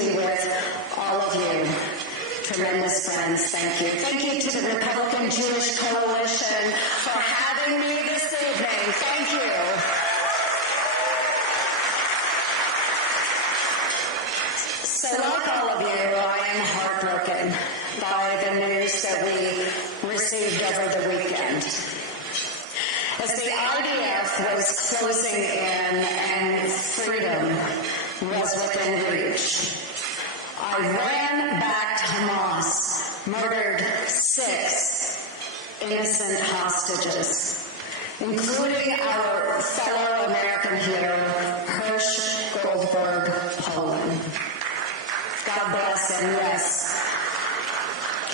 be with all of you. Tremendous friends, thank you. Thank you to the Republican Jewish Coalition for having me this evening. Thank you. So like all of you, I am heartbroken by the news that we received over the weekend. As the IDF was closing in and freedom was within reach, I ran back to Hamas, murdered 6 innocent hostages, including our fellow American hero, Hirsch Goldberg, Poland. God bless him, yes.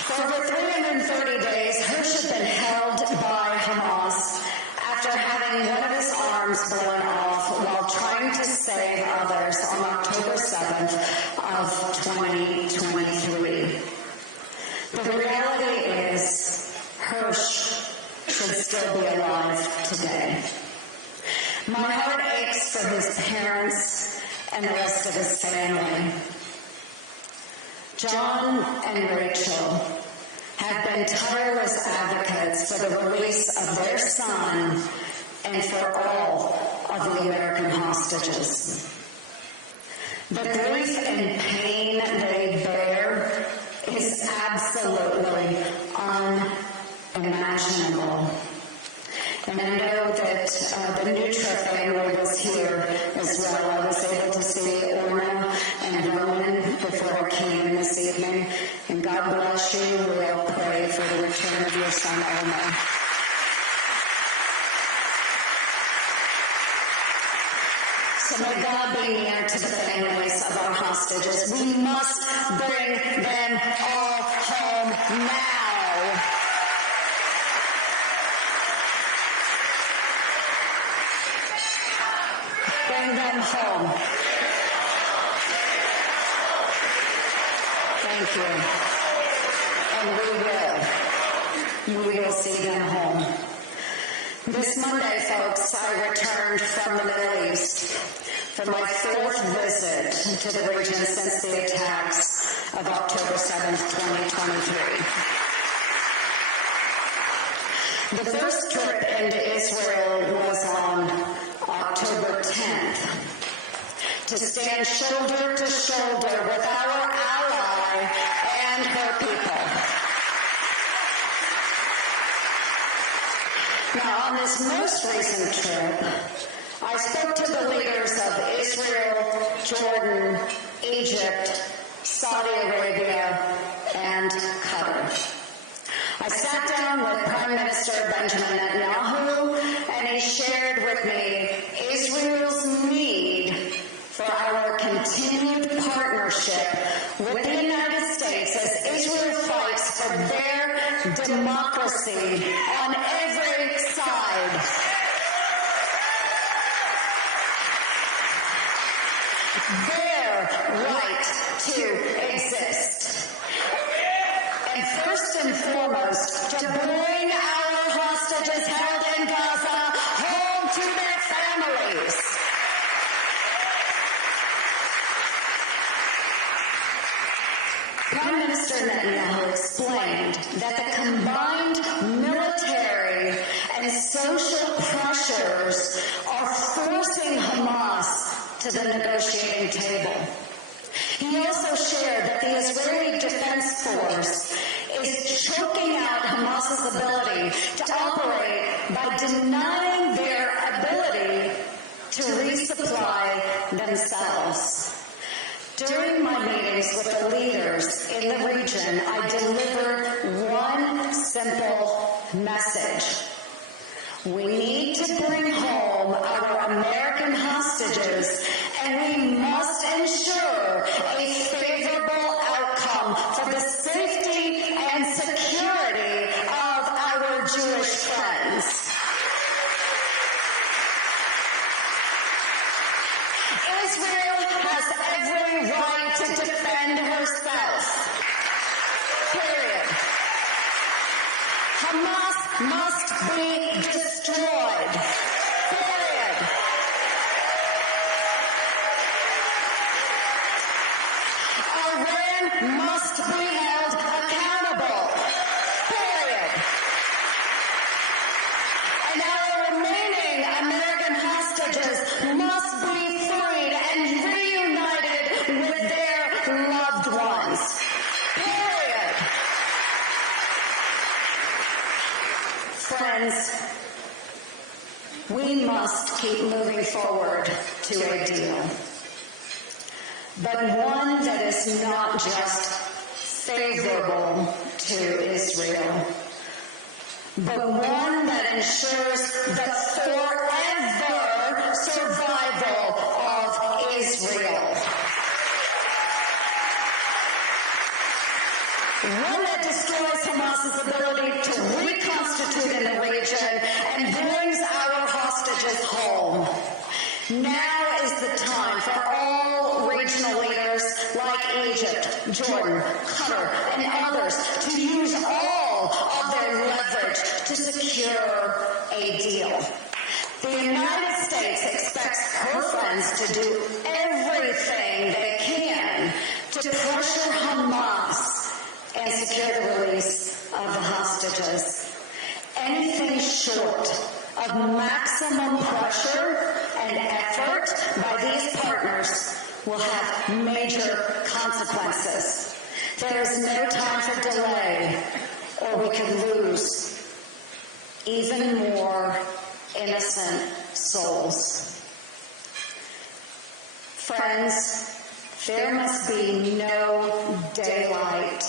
For over 330 days, Hirsch had been held by Hamas after having one of his arms blown off while trying to save others on October 7th of 2023. The reality is, Hirsch should still be alive today. My heart aches for his parents and the rest of his family. John and Rachel have been tireless advocates for the release of their son and for all of the American hostages. The grief and pain they bear is absolutely unimaginable. And I know that the Nutra family was here as well. I was able to see Orna and Roman before I came this evening. And God bless you. We'll pray for the return of your son, Orna. So may God be near to the families of our hostages. We must bring them all home now. Bring them home. Thank you. And we will see them home. This Monday, folks, I returned from the Middle East for my 4th visit to the region since the attacks of October 7th, 2023. The first trip into Israel was on October 10th to stand shoulder to shoulder with our ally and her people. Now, on this most recent trip, I spoke to the leaders of Israel, Jordan, Egypt, Saudi Arabia, and Qatar. I sat down with Prime Minister Benjamin Netanyahu, and he shared with me Israel's need for our continued partnership with the United States as Israel fights for their democracy on every side. Their right to exist. And first and foremost, to bring our hostages held in Gaza home to their families. Prime Minister Netanyahu explained that the combined military and social pressures are forcing Hamas to the negotiating table. He also shared that the Israeli Defense Force is choking out Hamas's ability to operate by denying their ability to resupply themselves. During my meetings with the leaders in the region, I delivered one simple message. We need to bring home our American hostages, and we must ensure a favorable outcome for the safety and security of our Jewish friends. Israel has every right to defend herself. Period. Hamas must be destroyed. Period. Friends, we must keep moving forward to a deal, but one that is not just favorable to Israel, but one that ensures the forever survival of Israel. One that destroys Hamas's ability to reconstitute in the region and brings our hostages home. Now is the time for all regional leaders like Egypt, Jordan, Qatar, and others to use all of their leverage to secure a deal. The United States expects her friends to do everything they can to pressure Hamas and secure the release of the hostages. Anything short of maximum pressure and effort by these partners will have major consequences. There is no time for delay, or we could lose even more innocent souls. Friends, there must be no daylight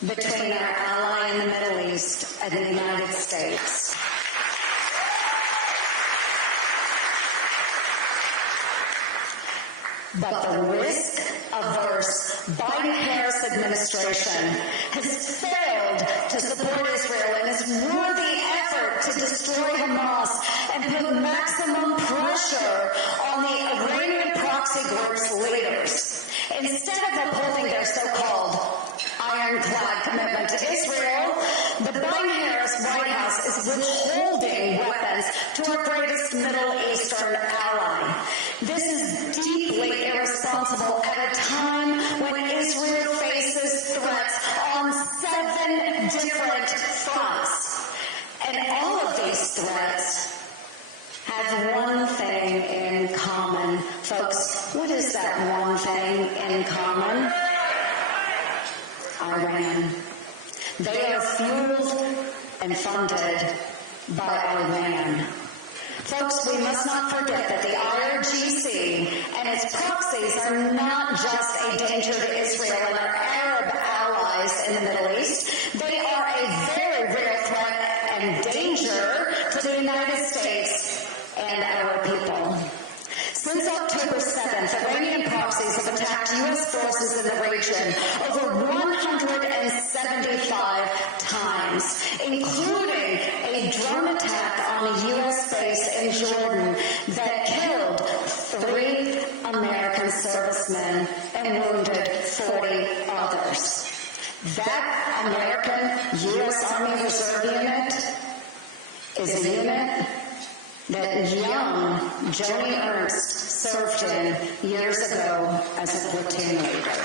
between our ally in the Middle East and the United States. But the risk-averse Biden-Harris administration has failed to support Israel in its worthy effort to destroy Hamas and put maximum pressure on the Iranian proxy group's leaders. Instead of upholding their so-called ironclad commitment to Israel, the Biden-Harris White House is withholding weapons to our greatest Middle Eastern ally. This is deeply irresponsible at a time when Israel faces threats on 7 different fronts. And all of these threats have one thing in common. Folks, what is that one thing in common? Iran. They are fueled and funded by Iran. Folks, we must not forget that the IRGC and its proxies are not just a danger to Israel and our Arab allies in the Middle East. They are a very real threat and danger to the United States and our people. Since October 7th, Iranian proxies have attacked U.S. forces in the region over 175 times, including a drone attack on a U.S. base in Jordan that killed 3 American servicemen and wounded 40 others. That American U.S. Army Reserve unit is a unit that young Joni Ernst served in years ago as a platoon leader.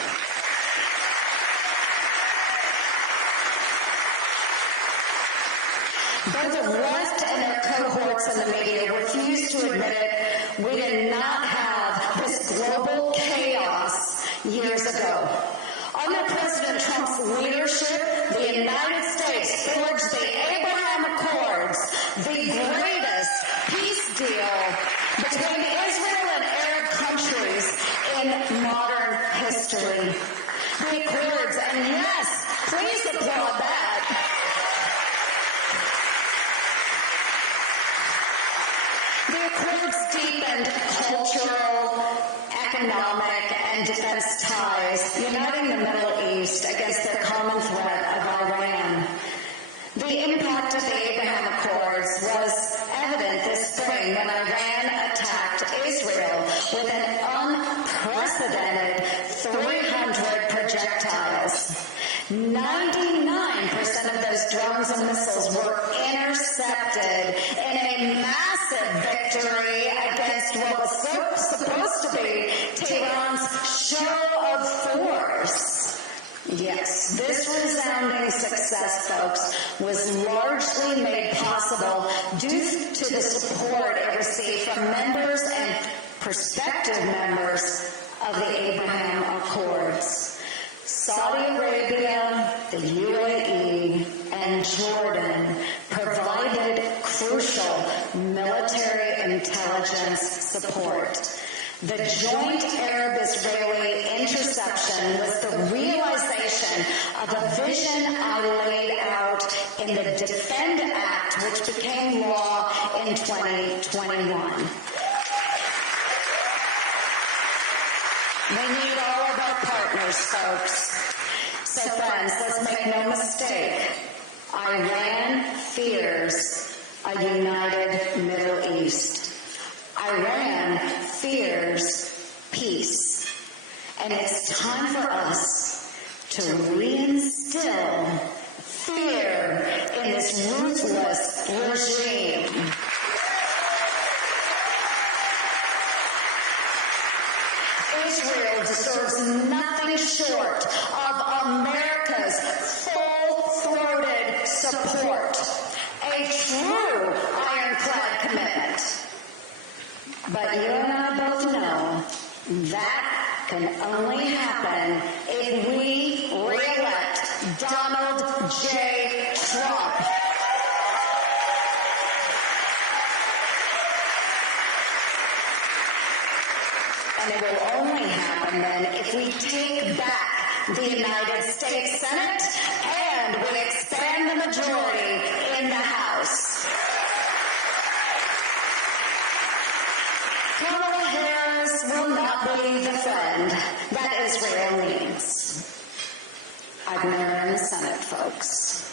Both the left and their cohorts in the media refuse to admit it. We did not have this global chaos years ago. Under President Trump's leadership, the United States forged the Abraham Accords, the greatest peace deal between Israel and Arab countries in modern history. The Accords, and yes, please applaud that. The Accords deepened cultural, economic, and defense ties, uniting the Middle East against their common threat of Iran. The impact of the Abraham Accords was evident this spring when Iran attacked Israel with an unprecedented 300 projectiles. 99% of those drones and missiles were intercepted in a massive victory against what was supposed to be Tehran's show of force. Yes, this resounding success, folks, was largely made possible due to the support it received from members and prospective members of the Abraham Accords. Saudi Arabia, the UAE, and Jordan provided crucial military intelligence support. The joint Arab-Israeli interception was the realization of a vision I laid out in the Defend Act, which became law in 2021. We need all of our partners, folks. So friends, let's make no mistake. Iran fears a united Middle East. Iran fears peace. And it's time for us to reinstill fear in this ruthless regime. Israel deserves nothing short of America's full-throated support, a true ironclad commitment. But you and I both know that can only happen if we re-elect Donald J. Trump. And it will only happen then if we take back the United States Senate and we expand the majority in the House. Kamala Harris will not be the friend that Israel needs. I've met her in the Senate, folks.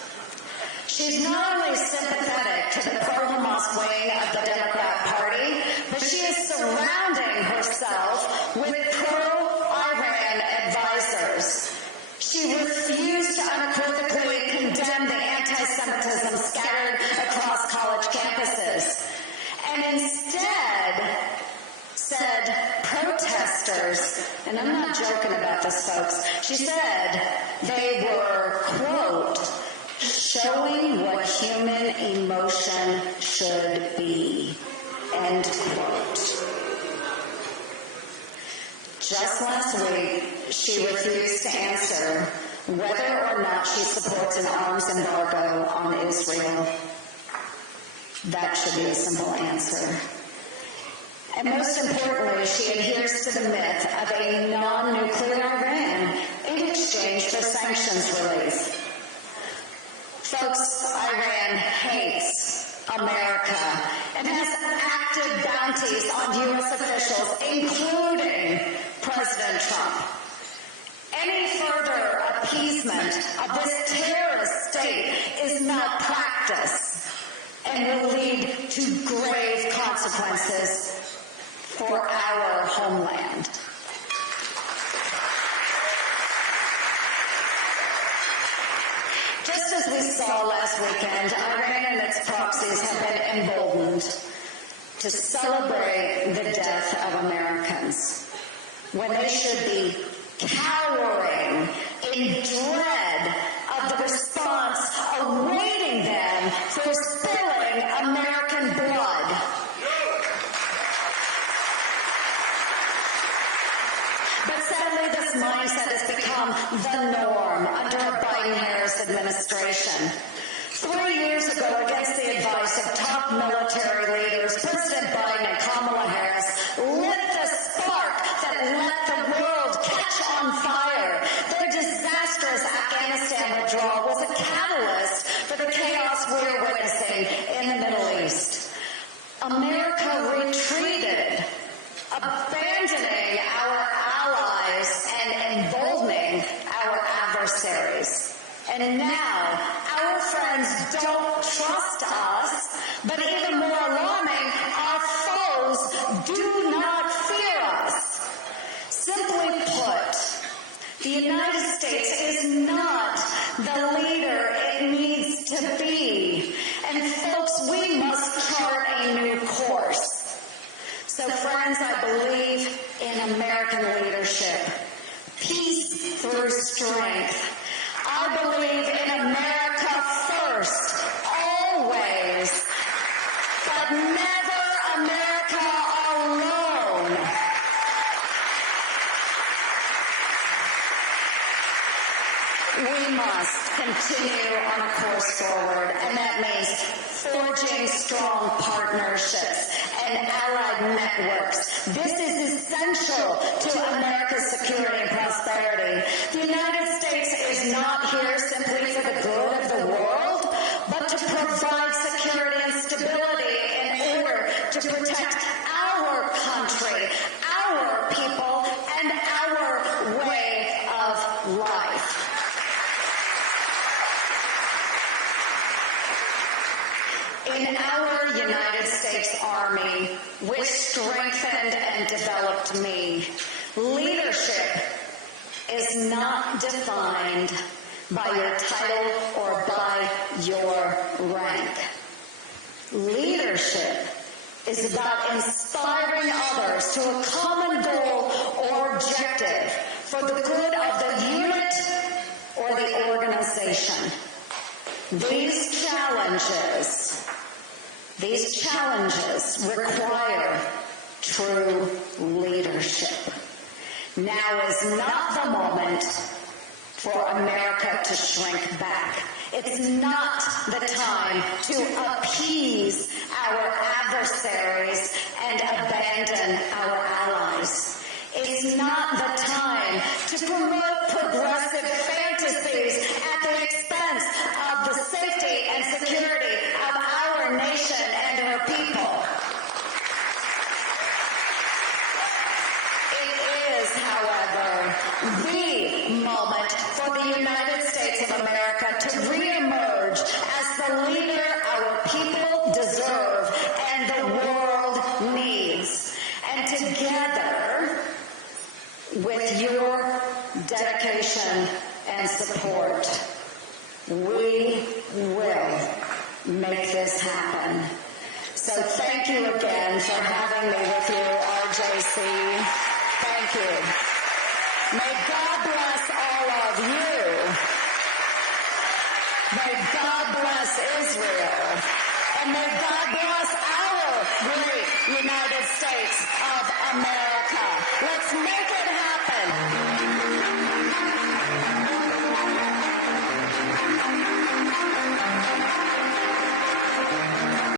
She's not only sympathetic to the pro-Hamas wing of the Democrat Party, but she is surrounding herself with pro-Iran advisors. She refused to unequivocally condemn the anti-Semitism scattered across college campuses, and instead said protesters, and I'm not joking about this, folks, she said they were, quote, showing what human emotion should be, end quote. Just last week, she refused to answer whether or not she supports an arms embargo on Israel. That should be a simple answer. And most importantly, she adheres to the myth of a non-nuclear Iran in exchange for sanctions relief. Folks, Iran hates America and has active bounties on U.S. officials, including President Trump. Any further appeasement of this terrorist state is malpractice and will lead to grave consequences for our homeland. Just as we saw last weekend, Iran and its proxies have been emboldened to celebrate the death of Americans when they should be cowering in dread of the response awaiting them for spilling American blood. But sadly, this mindset has become the norm under a Biden-Harris administration. 3 years ago, against the advice of top military leaders, President Biden and Kamala Harris lit the spark that let the world catch on fire. Their disastrous Afghanistan withdrawal was a catalyst for the chaos we're witnessing in the Middle East. America retreated, abandoning our allies and emboldening our adversaries. And now, our friends don't trust us, but even more alarming, our foes do not fear us. Simply put, the United States is not the leader it needs to be. And folks, we must chart a new course. So friends, I believe in American leadership. Peace through strength. I believe in America first, always, but never America alone. We must continue continue on a course forward, and that means forging strong partnerships and allied networks. This is essential to America's security and prosperity. The United States is not here simply for the good of the world, but to provide security and stability in order to protect our country, our people, and our way of life. In our United States Army, which strengthened and developed me, leadership is not defined by your title or by your rank. Leadership is about inspiring others to a common goal or objective for the good of the unit or the organization. These challenges require true leadership. Now is not the moment for America to shrink back. It's not the time to appease our adversaries and abandon our allies. It's not the time to promote progressive fantasies at the expense of the safety and security of our nation and our people. It is, however, the moment for the United States of America to reemerge as the leader our people deserve and the world needs. And together, with your dedication and support, we will make this happen. So thank you again for having me with you, RJC. Thank you. May God bless all of you. May God bless Israel. And may God bless our great United States of America. Let's make